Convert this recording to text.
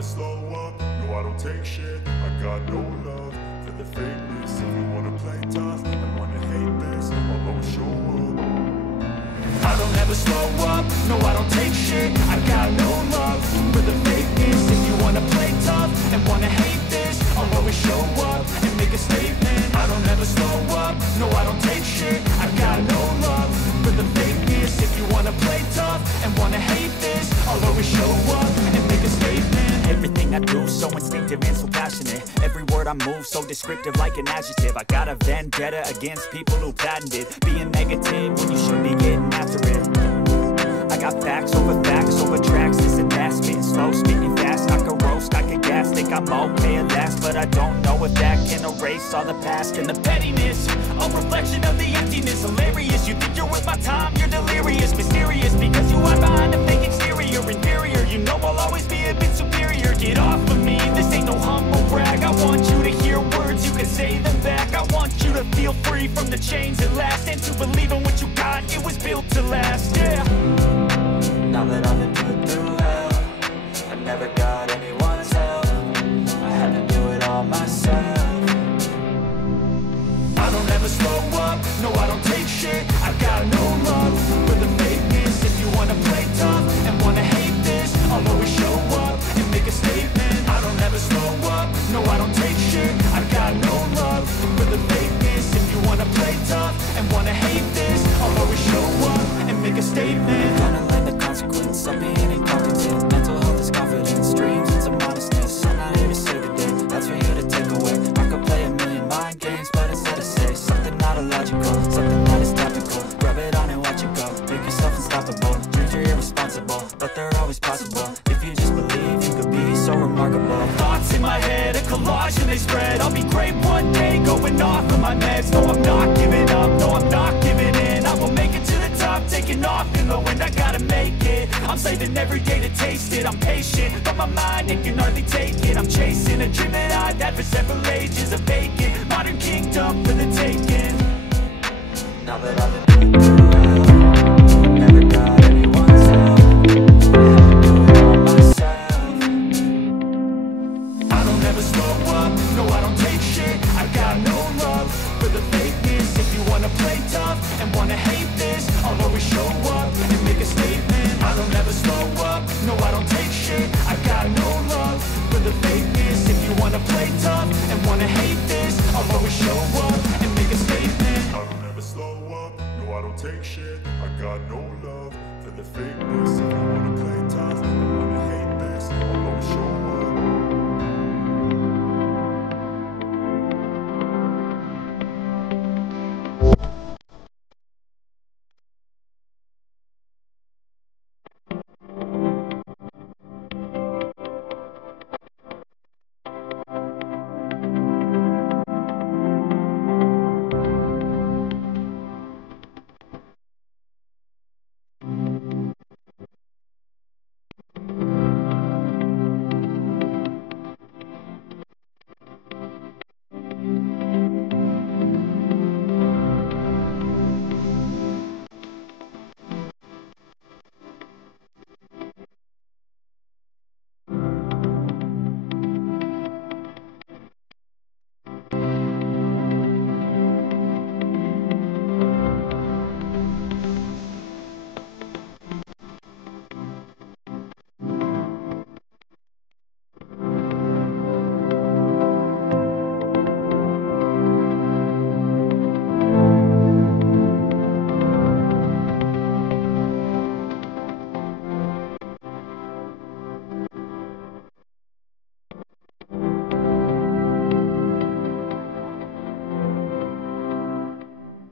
never slow up, no I don't take shit. I got no love for the fakeness. If you wanna play tough and wanna hate this, I'll always show up. I don't ever slow up, no I don't take shit. I got no love for the fakeness. If you wanna play tough and wanna hate this, I'll always show up and make a statement. I don't ever slow up, no I don't take shit. I got no love for the fakeness. If you wanna play tough and wanna hate this, I'll always show up and make a statement. Everything I do so instinctive and so passionate. Every word I move so descriptive like an adjective. I got a vendetta against people who patented being negative when you should be getting after it. I got facts over tracks, this and that. Spitting slow, speaking fast, I could roast, I could gas. Think I'm okay at last, but I don't know if that can erase all the past. And the pettiness, a reflection of the emptiness. Hilarious, you think you're worth my time, you're delirious. Mysterious, because you hide behind a fake exterior. Inferior, you know I'll always be a bit superior. Get off of me, this ain't no humble brag. I want you to hear words, you can say them back. I want you to feel free from the chains at last, and to believe in what you got, it was built to last, yeah. Now that I've been put through hell, I never got anyone's help. I had to do it all myself. I don't ever slow up, no I don't take shit. I got no love for the fakeness. If you wanna play tough and wanna hate this, I'll always show up and make a statement. I don't ever slow up, no I don't take shit. I got no love for the fakeness. If you wanna play tough and wanna hate this, I'll always show up and make a statement. Gonna learn the consequence of being incompetent. Mental health is confidence, dreams and some modestness. I'm not here to save the day, that's for you to take away. I could play a million mind games, but instead I say something not illogical, something that is topical. Rub it on and watch it go, make yourself unstoppable. Dreams are irresponsible, but they're always possible. If you just believe, you could be so remarkable. Thoughts in my head, a collage and they spread. I'll be great one day, going off of my meds. No, I'm not giving up, no, I'm not giving in. I will make it to the top, taking off in the wind. I gotta make it, I'm saving every day to taste it. I'm patient, but my mind, it can hardly take it. I'm chasing a dream that I've had for several ages. A vacant, modern kingdom for the taking. Now that I've been put through hell, never got anyone's help. I had to do it all myself. I don't ever slow up, no I don't take shit. I got no love for the fakeness. If you wanna play tough and wanna hate this, I'll always show up and make a statement. I don't ever slow up, no I don't take shit. I got no love for the fakeness. If you wanna play tough and wanna hate this, I'll always show up and make a statement. I don't ever slow up, no I don't take shit. I got no love for the fakeness. If you wanna play tough and wanna